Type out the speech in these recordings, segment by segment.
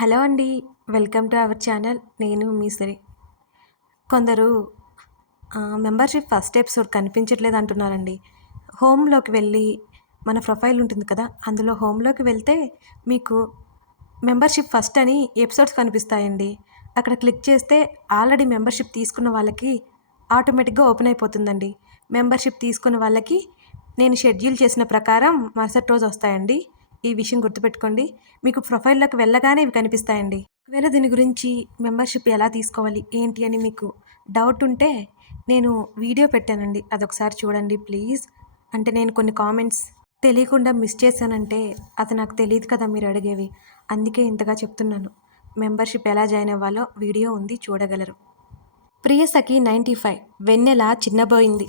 Hello అండి welcome to our channel. నేను మీ సరి. కొందరు మెంబర్షిప్ ఫస్ట్ ఎపిసోడ్ కనిపించట్లేదు అంటున్నారండి. హోమ్లోకి వెళ్ళి మన ప్రొఫైల్ ఉంటుంది కదా అందులో హోమ్లోకి వెళ్తే మీకు మెంబర్షిప్ ఫస్ట్ అని ఎపిసోడ్స్ కనిపిస్తాయండి. అక్కడ క్లిక్ చేస్తే ఆల్రెడీ మెంబర్షిప్ తీసుకున్న వాళ్ళకి ఆటోమేటిక్గా ఓపెన్ అయిపోతుందండి. మెంబర్షిప్ తీసుకున్న వాళ్ళకి నేను షెడ్యూల్ చేసిన ప్రకారం మరుసటి రోజు వస్తాయండి. ఈ విషయం గుర్తుపెట్టుకోండి. మీకు ప్రొఫైల్లోకి వెళ్ళగానే ఇవి కనిపిస్తాయండి. ఒకవేళ దీని గురించి మెంబర్షిప్ ఎలా తీసుకోవాలి? ఏంటి అని మీకు డౌట్ ఉంటే నేను వీడియో పెట్టానండి. అదొకసారి చూడండి ప్లీజ్. అంటే నేను కొన్ని కామెంట్స్ తెలియకుండా మిస్ చేశానంటే అది నాకు తెలియదు కదా మీరు అడిగేవి. అందుకే ఇంతగా చెప్తున్నాను. మెంబర్షిప్ ఎలా జాయిన్ అవ్వాలో వీడియో ఉంది చూడగలరు. ప్రియసఖి నైంటీ ఫైవ్ వెన్నెల చిన్నబోయింది.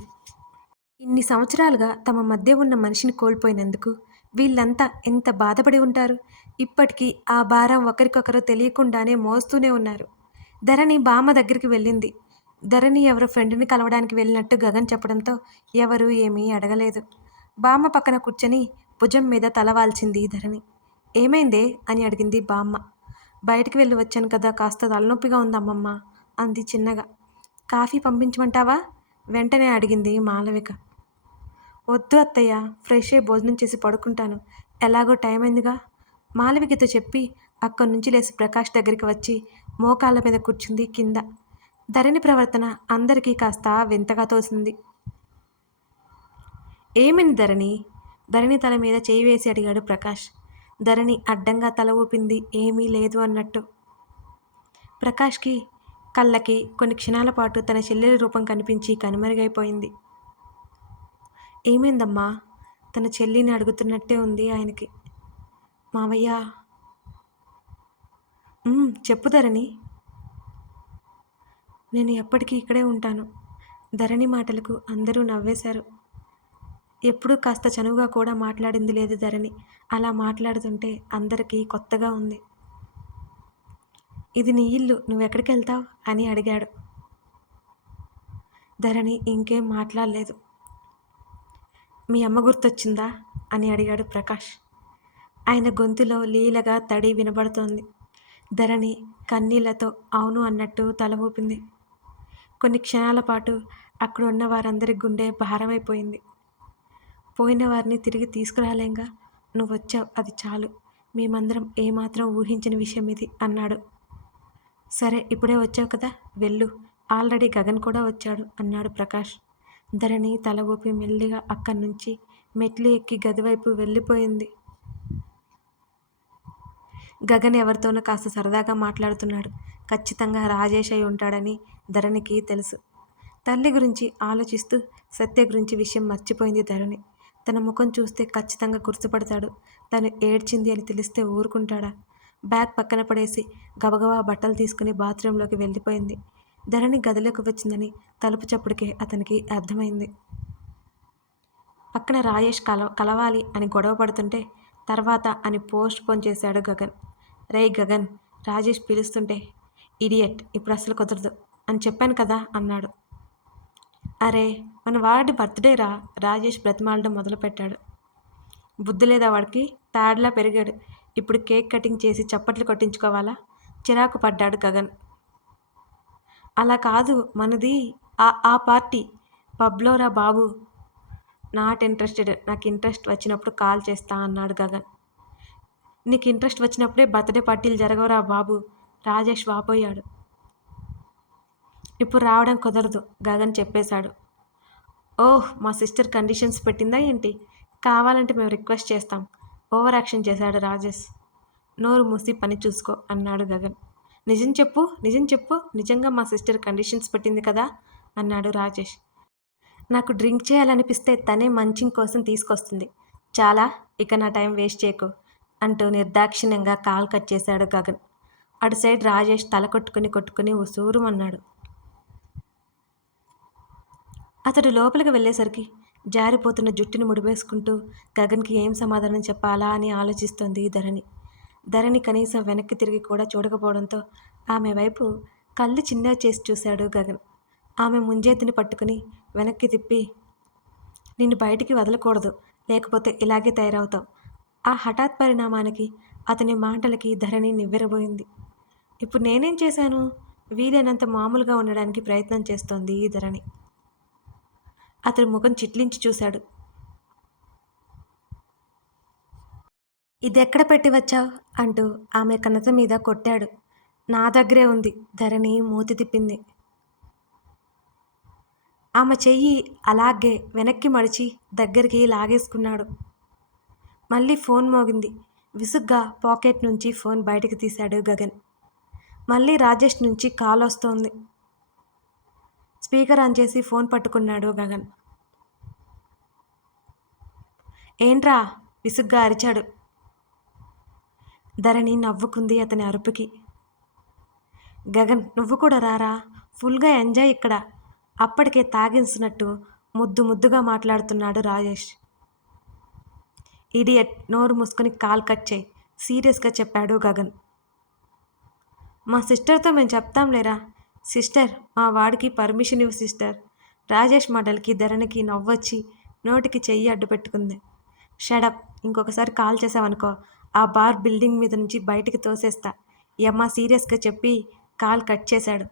ఇన్ని సంవత్సరాలుగా తమ మధ్య ఉన్న మనిషిని కోల్పోయినందుకు వీళ్ళంతా ఎంత బాధపడి ఉంటారు? ఇప్పటికీ ఆ భారం ఒకరికొకరు తెలియకుండానే మోస్తూనే ఉన్నారు. ధరణి బామ్మ దగ్గరికి వెళ్ళింది. ధరణి ఎవరు ఫ్రెండ్ని కలవడానికి వెళ్ళినట్టు గగన్ చెప్పడంతో ఎవరు ఏమీ అడగలేదు. బామ్మ పక్కన కూర్చొని భుజం మీద తలవాల్చింది ధరణి. ఏమైందే? అని అడిగింది బామ్మ. బయటికి వెళ్ళి వచ్చాను కదా కాస్త తలనొప్పిగా ఉందమ్మమ్మ అంది చిన్నగా. కాఫీ పంపించమంటావా? వెంటనే అడిగింది మాలవిక. వద్దు అత్తయ్య ఫ్రెష్ అయ్యి భోజనం చేసి పడుకుంటాను. ఎలాగో టైం అయిందిగా. మాలవికతో చెప్పి అక్కడి నుంచి లేచి ప్రకాష్ దగ్గరికి వచ్చి మోకాళ్ళ మీద కూర్చుంది కింద. ధరణి ప్రవర్తన అందరికీ కాస్త వింతగా తోసింది. ఏమైంది ధరణి? ధరణి తల మీద చేయి వేసి అడిగాడు ప్రకాష్. ధరణి అడ్డంగా తల ఊపింది ఏమీ లేదు అన్నట్టు. ప్రకాష్కి కళ్ళకి కొన్ని క్షణాల పాటు తన చెల్లెలి రూపం కనిపించి కనుమరుగైపోయింది. ఏమైందమ్మా? తన చెల్లిని అడుగుతున్నట్టే ఉంది ఆయనకి. మావయ్య. చెప్పు ధరణి. నేను ఎప్పటికీ ఇక్కడే ఉంటాను. ధరణి మాటలకు అందరూ నవ్వేశారు. ఎప్పుడూ కాస్త చనువుగా కూడా మాట్లాడింది లేదు ధరణి. అలా మాట్లాడుతుంటే అందరికీ కొత్తగా ఉంది. ఇది నీ ఇల్లు నువ్వెక్కడికి వెళ్తావు అని అడిగాడు. ధరణి ఇంకేం మాట్లాడలేదు. మీ అమ్మ గుర్తొచ్చిందా? అని అడిగాడు ప్రకాష్. ఆయన గొంతులో లీలగా తడి వినబడుతోంది. ధరణి కన్నీళ్ళతో అవును అన్నట్టు తల ఊపింది. కొన్ని క్షణాల పాటు అక్కడ ఉన్న వారందరి గుండె భారమైపోయింది. పోయిన వారిని తిరిగి తీసుకురాలేంగా? నువ్వు వచ్చావు అది చాలు. మేమందరం ఏమాత్రం ఊహించిన విషయం ఇది అన్నాడు. సరే ఇప్పుడే వచ్చావు కదా వెళ్ళు. ఆల్రెడీ గగన్ కూడా వచ్చాడు అన్నాడు ప్రకాష్. ధరణి తల ఊపి మెల్లిగా అక్కడి నుంచి మెట్లు ఎక్కి గది వైపు వెళ్ళిపోయింది. గగన్ ఎవరితోనో కాస్త సరదాగా మాట్లాడుతున్నాడు. ఖచ్చితంగా రాజేష్ అయి ఉంటాడని ధరణికి తెలుసు. తల్లి గురించి ఆలోచిస్తూ సత్య గురించి విషయం మర్చిపోయింది ధరణి. తన ముఖం చూస్తే ఖచ్చితంగా గుర్తుపడతాడు. తను ఏడ్చింది అని తెలిస్తే ఊరుకుంటాడా? బ్యాగ్ పక్కన పడేసి గబగబా బట్టలు తీసుకుని బాత్రూంలోకి వెళ్ళిపోయింది. ధరణి గదిలోకి వచ్చిందని తలుపు చప్పుడుకే అతనికి అర్థమైంది. పక్కన రాజేష్ కల కలవాలి అని గొడవ పడుతుంటే తర్వాత అని పోస్ట్ పోన్ చేశాడు గగన్. రే గగన్ రాజేష్ పిలుస్తుంటే ఇడియట్ ఇప్పుడు అసలు కుదరదు అని చెప్పాను కదా అన్నాడు. అరే మన వాడి బర్త్డే రా రాజేష్ బ్రతిమాలడం మొదలుపెట్టాడు. బుద్ధి లేదా వాడికి తాడ్లా పెరిగాడు. ఇప్పుడు కేక్ కటింగ్ చేసి చప్పట్లు కొట్టించుకోవాలా? చిరాకు పడ్డాడు గగన్. అలా కాదు మనది. ఆ ఆ పార్టీ. పబ్లో రా బాబు. Not interested. నాకు ఇంట్రెస్ట్ వచ్చినప్పుడు కాల్ చేస్తా అన్నాడు గగన్. నీకు ఇంట్రెస్ట్ వచ్చినప్పుడే బర్త్డే పార్టీలు జరగవురా బాబు. రాజేష్ వాపోయాడు. ఇప్పుడు రావడం కుదరదు గగన్ చెప్పేశాడు. ఓహ్ మా సిస్టర్ కండిషన్స్ పెట్టిందా ఏంటి? కావాలంటే మేము రిక్వెస్ట్ చేస్తాం. ఓవర్ యాక్షన్ చేశాడు రాజేష్. నోరు మూసి పని చూసుకో అన్నాడు గగన్. నిజం చెప్పు నిజం చెప్పు. నిజంగా మా సిస్టర్ కండిషన్స్ పెట్టింది కదా? అన్నాడు రాజేష్. నాకు డ్రింక్ చేయాలనిపిస్తే తనే మంచింగ్ కోసం తీసుకొస్తుంది. చాలా ఇక నా టైం వేస్ట్ చేయకు అంటూ నిర్దాక్షిణ్యంగా కాల్ కట్ చేశాడు గగన్. అటు సైడ్ రాజేష్ తల కొట్టుకుని కొట్టుకుని ఉసూరుమన్నాడు. అతడు లోపలికి వెళ్ళేసరికి జారిపోతున్న జుట్టుని ముడివేసుకుంటూ గగన్కి ఏం సమాధానం చెప్పాలా అని ఆలోచిస్తోంది ధరణి. ధరణి కనీసం వెనక్కి తిరిగి కూడా చూడకపోవడంతో ఆమె వైపు కళ్ళు చిన్నగా చేసి చూశాడు గగన్. ఆమె ముంజేతిని పట్టుకుని వెనక్కి తిప్పి నిన్ను బయటికి వదలకూడదు. లేకపోతే ఇలాగే తయారవుతావు. ఆ హఠాత్ పరిణామానికి అతని మాటలకి ధరణి నివ్వెరబోయింది. ఇప్పుడు నేనేం చేశాను? వీలైనంత మామూలుగా ఉండడానికి ప్రయత్నం చేస్తోంది ఈ ధరణి. అతని ముఖం చిట్లించి చూశాడు. ఇదెక్కడ పెట్టి వచ్చావు? అంటూ ఆమె కన్నత మీద కొట్టాడు. నా దగ్గరే ఉంది ధరణి మూతి తిప్పింది. ఆమె చెయ్యి అలాగే వెనక్కి మడిచి దగ్గరికి లాగేసుకున్నాడు. మళ్ళీ ఫోన్ మోగింది. విసుగ్గా పాకెట్ నుంచి ఫోన్ బయటకు తీశాడు గగన్. మళ్ళీ రాజేష్ నుంచి కాల్ వస్తోంది. స్పీకర్ ఆన్ చేసి ఫోన్ పట్టుకున్నాడు గగన్. ఏంట్రా? విసుగ్గా అరిచాడు. ధరణి నవ్వుకుంది అతని అరుపుకి. గగన్ నువ్వు కూడా రారా? ఫుల్గా ఎంజాయ్ ఇక్కడ. అప్పటికే తాగించినట్టు ముద్దు ముద్దుగా మాట్లాడుతున్నాడు రాజేష్. ఇడియట్ నోరు మూసుకొని కాల్ కట్ చేయి. సీరియస్గా చెప్పాడు గగన్. మా సిస్టర్తో మేము చెప్తాం లేరా సిస్టర్ మా వాడికి పర్మిషన్ ఇవ్వు సిస్టర్. రాజేష్ మాటలకి ధరణికి నవ్వొచ్చి నోటికి చెయ్యి అడ్డు పెట్టుకుంది షడప్ ఇంకొకసారి కాల్ చేసావనుకో ఆ బార్ బిల్డింగ్ మీద నుంచి బయటికి తోసేస్తా. యమ్మ సీరియస్గా చెప్పి కాల్ కట్ చేశాడు.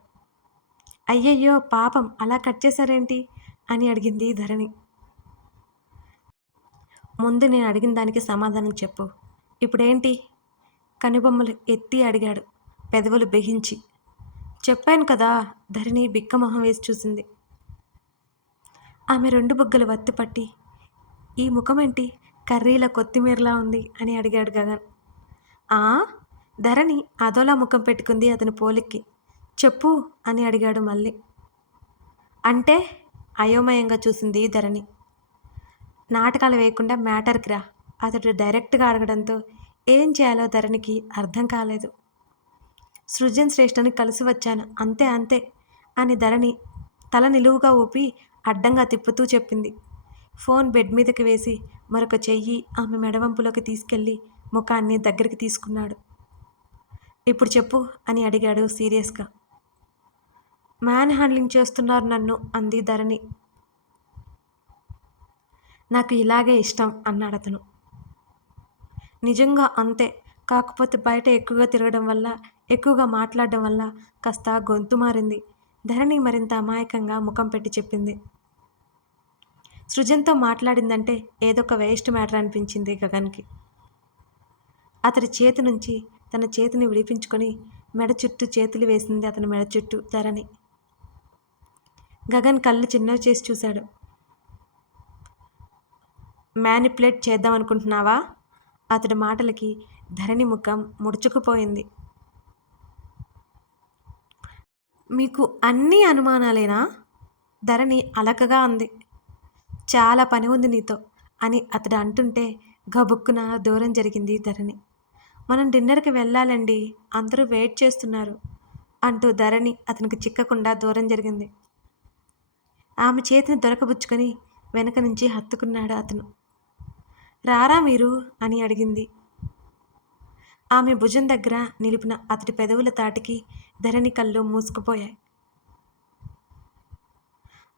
అయ్యయ్యో పాపం అలా కట్ చేశారేంటి? అని అడిగింది ధరణి. ముందు నేను అడిగిన దానికి సమాధానం చెప్పు. ఇప్పుడేంటి? కనుబొమ్మలు ఎత్తి అడిగాడు పెదవులు బిగించి. చెప్పాను కదా ధరణి బిక్కమొహం వేసి చూసింది. ఆమె రెండు బుగ్గలు వత్తిపట్టి ఈ ముఖమేంటి? కర్రీలో కొత్తిమీరలా ఉంది అని అడిగాడు గగన్. ఆ? ధరణి అదోలా ముఖం పెట్టుకుంది అతని పోలిక్కి. చెప్పు అని అడిగాడు మళ్ళీ. అంటే అయోమయంగా చూసింది ధరణి. నాటకాలు వేయకుండా మ్యాటర్కి రా. అతడు డైరెక్ట్గా అడగడంతో ఏం చేయాలో ధరణికి అర్థం కాలేదు. సృజన్ శ్రేష్ఠని కలిసి వచ్చాను. అంతే అంతే అని ధరణి తల నిలువుగా ఊపి అడ్డంగా తిప్పుతూ చెప్పింది. ఫోన్ బెడ్ మీదకి వేసి మరొక చెయ్యి ఆమె మెడవంపులోకి తీసుకెళ్ళి ముఖాన్ని దగ్గరికి తీసుకున్నాడు. ఇప్పుడు చెప్పు అని అడిగాడు సీరియస్గా. మ్యాన్ హ్యాండ్లింగ్ చేస్తున్నారు నన్ను అంది ధరణి. నాకు ఇలాగే ఇష్టం అన్నాడు అతను. నిజంగా అంతే. కాకపోతే బయట ఎక్కువగా తిరగడం వల్ల ఎక్కువగా మాట్లాడడం వల్ల కాస్త గొంతు మారింది. ధరణి మరింత అమాయకంగా ముఖం పెట్టి చెప్పింది. సృజన్తో మాట్లాడిందంటే ఏదో ఒక వేస్ట్ మ్యాటర్ అనిపించింది గగన్కి. అతడి చేతి నుంచి తన చేతిని విడిపించుకొని మెడ చుట్టూ చేతులు వేసింది అతని మెడ చుట్టూ ధరణి. గగన్ కళ్ళు చిన్నవి చేసి చూశాడు. మ్యానిపులేట్ చేద్దాం అనుకుంటున్నావా? అతడి మాటలకి ధరణి ముఖం ముడుచుకుపోయింది. మీకు అన్ని అనుమానాలేనా? ధరణి అలకగా అంది. చాలా పని ఉంది నీతో అని అతడు అంటుంటే గబుక్కున దూరం జరిగింది ధరణి. మనం డిన్నర్కి వెళ్ళాలండి అందరూ వెయిట్ చేస్తున్నారు అంటూ ధరణి అతనికి చిక్కకుండా దూరం జరిగింది. ఆమె చేతిని దొరకబుచ్చుకొని వెనక నుంచి హత్తుకున్నాడు అతను. రారా మీరు? అని అడిగింది. ఆమె భుజం దగ్గర నిలిపిన అతడి పెదవుల తాటికి ధరణి కళ్ళు మూసుకుపోయాయి.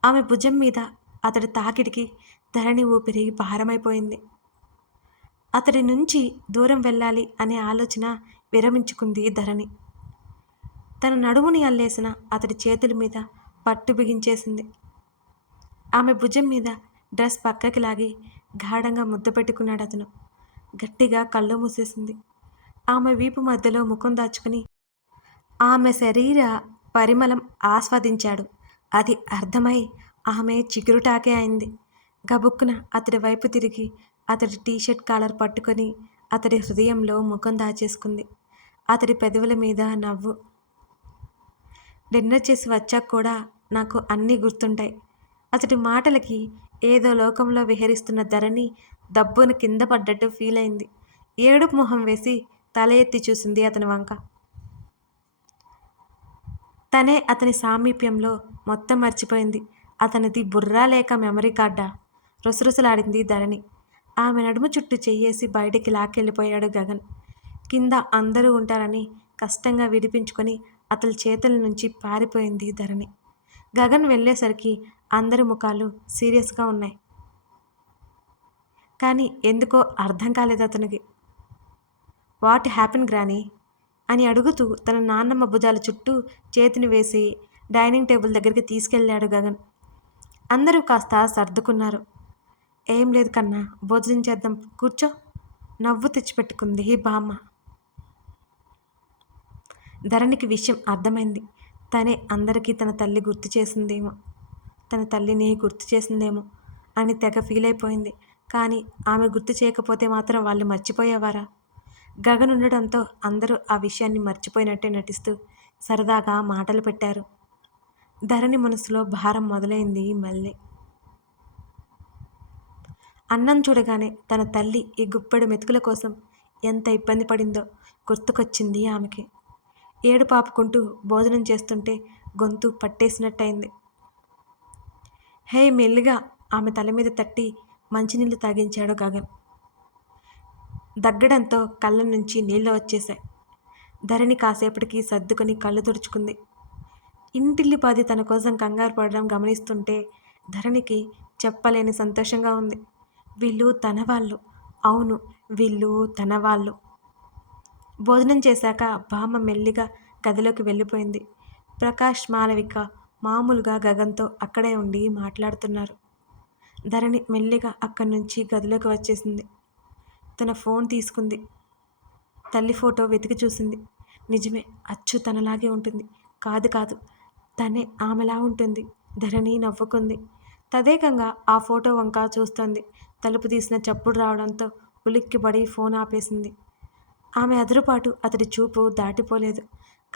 ఆమె భుజం మీద అతడి తాకిడికి ధరణి ఊపిరి భారమైపోయింది. అతడి నుంచి దూరం వెళ్ళాలి అనే ఆలోచన విరమించుకుంది ధరణి. తన నడుముని అల్లేసిన అతడి చేతుల మీద పట్టు బిగించేసింది. ఆమె భుజం మీద డ్రెస్ పక్కకి లాగి గాఢంగా ముద్ద పెట్టుకున్నాడు అతను. గట్టిగా కళ్ళు మూసేసింది. ఆమె వీపు మధ్యలో ముఖం దాచుకుని ఆమె శరీర పరిమళం ఆస్వాదించాడు. అది అర్థమై ఆమె చిగురుటాకే అయింది. గబుక్కున అతడి వైపు తిరిగి అతడి టీషర్ట్ కాలర్ పట్టుకొని అతడి హృదయంలో ముఖం దాచేసుకుంది. అతడి పెదవుల మీద నవ్వు. డిన్నర్ చేసి వచ్చాక కూడా నాకు అన్నీ గుర్తుంటాయి. అతడి మాటలకి ఏదో లోకంలో విహరిస్తున్న ధరని దబ్బున కింద పడ్డట్టు ఫీల్ అయింది. ఏడుపు మొహం వేసి తల ఎత్తి చూసింది అతని వంక. తనే అతని సామీప్యంలో మొత్తం మర్చిపోయింది. అతనిది బుర్రా లేక మెమరీ కార్డా? రుసరుసలాడింది ధరణి. ఆమె నడుము చుట్టూ చెయ్యేసి బయటికి లాక్కెళ్ళిపోయాడు గగన్. కింద అందరూ ఉంటారని కష్టంగా విడిపించుకొని అతని చేతుల నుంచి పారిపోయింది ధరణి. గగన్ వెళ్ళేసరికి అందరి ముఖాలు సీరియస్గా ఉన్నాయి. కానీ ఎందుకో అర్థం కాలేదు అతనికి. What happen granny? అని అడుగుతూ తన నాన్నమ్మ భుజాల చుట్టూ చేతిని వేసి డైనింగ్ టేబుల్ దగ్గరికి తీసుకెళ్ళాడు గగన్. అందరూ కాస్త సర్దుకున్నారు. ఏం లేదు కన్నా భోజనం చేద్దాం కూర్చో. నవ్వు తెచ్చిపెట్టుకుంది బామ్మ. ధరణికి విషయం అర్థమైంది. తనే అందరికీ తన తల్లి గుర్తు చేసిందేమో తన తల్లిని గుర్తు చేసిందేమో అని తెగ ఫీల్ అయిపోయింది. కానీ ఆమె గుర్తు చేయకపోతే మాత్రం వాళ్ళు మర్చిపోయేవారా? గగన్ ఉండడంతో అందరూ ఆ విషయాన్ని మర్చిపోయినట్టే నటిస్తూ సరదాగా మాటలు పెట్టారు. ధరణి మనసులో భారం మొదలైంది మళ్ళీ. అన్నం చూడగానే తన తల్లి ఈ గుప్పెడు మెతుకుల కోసం ఎంత ఇబ్బంది పడిందో గుర్తుకొచ్చింది ఆమెకి. ఏడు పాపుకుంటూ భోజనం చేస్తుంటే గొంతు పట్టేసినట్టయింది. హే మెల్లిగా ఆమె తల మీద తట్టి మంచినీళ్ళు తాగించాడు గగన్. దగ్గడంతో కళ్ళ నుంచి నీళ్ళు వచ్చేశాయి. ధరణి కాసేపటికి సర్దుకొని కళ్ళు తుడుచుకుంది. ఇంటిల్లిపాది తన కోసం కంగారు పడడం గమనిస్తుంటే ధరణికి చెప్పలేని సంతోషంగా ఉంది. వీళ్ళు తన వాళ్ళు అవును వీళ్ళు తన వాళ్ళు భోజనం చేశాక బామ్మ మెల్లిగా గదిలోకి వెళ్ళిపోయింది. ప్రకాష్ మాలవిక మామూలుగా గగన్తో అక్కడే ఉండి మాట్లాడుతున్నారు. ధరణి మెల్లిగా అక్కడి నుంచి గదిలోకి వచ్చేసింది. తన ఫోన్ తీసుకుంది. తల్లి ఫోటో వెతికి చూసింది. నిజమే అచ్చు తనలాగే ఉంటుంది. కాదు కాదు తనే ఆమెలా ఉంటుంది. ధరణి నవ్వుకుంది. తదేకంగా ఆ ఫోటో వంక చూస్తోంది. తలుపు తీసిన చప్పుడు రావడంతో ఉలిక్కిపడి ఫోన్ ఆపేసింది. ఆమె అదురుపాటు అతడి చూపు దాటిపోలేదు.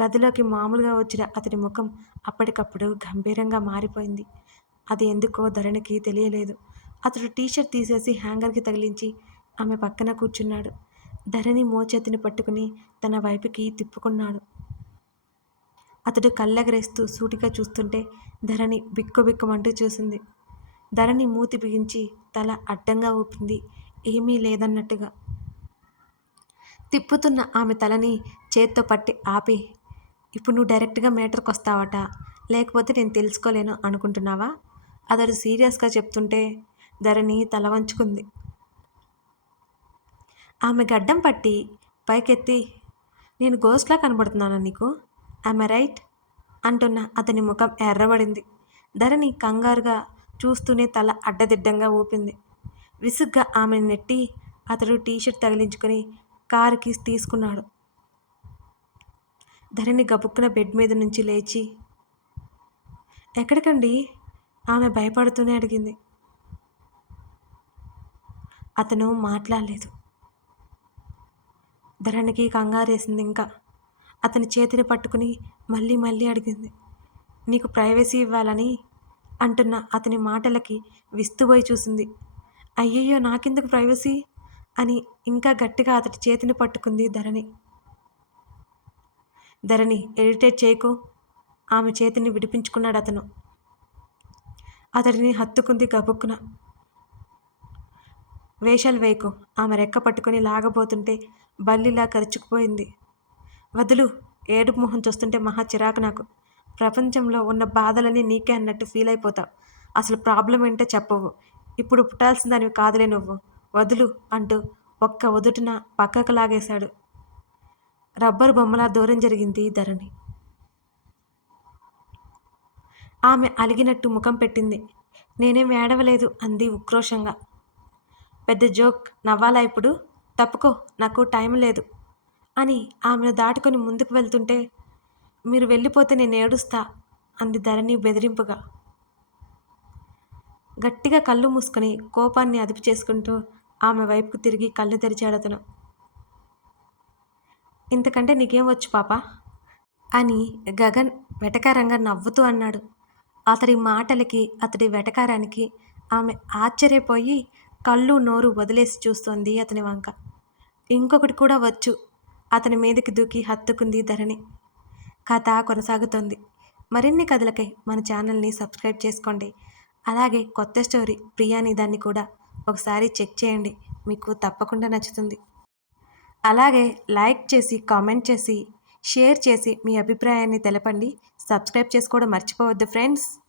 గదిలోకి మామూలుగా వచ్చిన అతడి ముఖం అప్పటికప్పుడు గంభీరంగా మారిపోయింది. అది ఎందుకో ధరణికి తెలియలేదు. అతడు టీషర్ట్ తీసేసి హ్యాంగర్కి తగిలించి ఆమె పక్కన కూర్చున్నాడు. ధరణి మోచేతిని పట్టుకుని తన వైపుకి తిప్పుకున్నాడు. అతడు కళ్ళెగరేస్తూ సూటిగా చూస్తుంటే ధరణి బిక్కుబిక్కుమంటూ చూసింది. ధరణి మూతి బిగించి తల అడ్డంగా ఊపింది. ఏమీ లేదన్నట్టుగా. తిప్పుతున్న ఆమె తలని చేత్తో పట్టి ఆపి ఇప్పుడు నువ్వు డైరెక్ట్గా మేటర్కి వస్తావట లేకపోతే నేను తెలుసుకోలేను అనుకుంటున్నావా? అతడు సీరియస్గా చెప్తుంటే ధరణి తల వంచుకుంది. ఆమె గడ్డం పట్టి పైకెత్తి నేను గోస్ట్లా కనబడుతున్నానా నీకు? రైట్ అంటున్న అతని ముఖం ఎర్రబడింది. ధరణి కంగారుగా చూస్తూనే తల అడ్డదిడ్డంగా ఊపింది. విసుగ్గా ఆమెను నెట్టి అతడు టీషర్ట్ తగిలించుకొని కారుకి తీసుకున్నాడు. ధరణి గబుక్కున బెడ్ మీద నుంచి లేచి ఎక్కడికండి? ఆమె భయపడుతూనే అడిగింది. అతను మాట్లాడలేదు. ధరణికి కంగారేసింది ఇంకా. అతని చేతిని పట్టుకుని మళ్ళీ మళ్ళీ అడిగింది. నీకు ప్రైవసీ ఇవ్వాలని అంటున్న అతని మాటలకి విస్తుపోయి చూసింది. అయ్యయ్యో నాకెందుకు ప్రైవసీ? అని ఇంకా గట్టిగా అతడి చేతిని పట్టుకుంది ధరణి. ధరణి ఎడిటేట్ చేయకు. ఆమె చేతిని విడిపించుకున్నాడు అతను. అతడిని హత్తుకుంది గబుక్కున. వేషాలు వేయకు. ఆమె రెక్క పట్టుకొని లాగబోతుంటే బల్లిలా కరుచుకుపోయింది. వదులు. ఏడుపు మొహం చూస్తుంటే మహా చిరాకు నాకు. ప్రపంచంలో ఉన్న బాధలన్నీ నీకే అన్నట్టు ఫీల్ అయిపోతావు. అసలు ప్రాబ్లం ఏంటో చెప్పవు. ఇప్పుడు పుట్టాల్సిన దానివి కాదులే నువ్వు. వదులు అంటూ ఒక్క వదుటిన పక్కకు లాగేశాడు. రబ్బరు బొమ్మలా దూరం జరిగింది ధరణి. ఆమె అలిగినట్టు ముఖం పెట్టింది. నేనేం ఏడవలేదు అంది ఉక్రోషంగా. పెద్ద జోక్. నవ్వాలా ఇప్పుడు? తప్పుకో. నాకు టైం లేదు. అని ఆమెను దాటుకొని ముందుకు వెళ్తుంటే మీరు వెళ్ళిపోతే నేను ఏడుస్తా అంది ధరణి బెదిరింపుగా. గట్టిగా కళ్ళు మూసుకొని కోపాన్ని అదుపు చేసుకుంటూ ఆమె వైపుకు తిరిగి కళ్ళు తెరిచాడు అతను. ఇంతకంటే నీకేం వచ్చు పాప? అని గగన్ వెటకారంగా నవ్వుతూ అన్నాడు. అతడి మాటలకి అతడి వెటకారానికి ఆమె ఆశ్చర్యపోయి కళ్ళు నోరు వదిలేసి చూస్తోంది అతని వంక. ఇంకొకటి కూడా వచ్చు అతని మీదకి దూకి హత్తుకుంది ధరణి. కథ కొనసాగుతోంది. మరిన్ని కథలకై మన ఛానల్ని సబ్స్క్రైబ్ చేసుకోండి. అలాగే కొత్త స్టోరీ ప్రియాని దాన్ని కూడా ఒకసారి చెక్ చేయండి. మీకు తప్పకుండా నచ్చుతుంది. అలాగే లైక్ చేసి కామెంట్ చేసి షేర్ చేసి మీ అభిప్రాయాన్ని తెలపండి. సబ్స్క్రైబ్ చేసుకోవడం మర్చిపోవద్దు ఫ్రెండ్స్.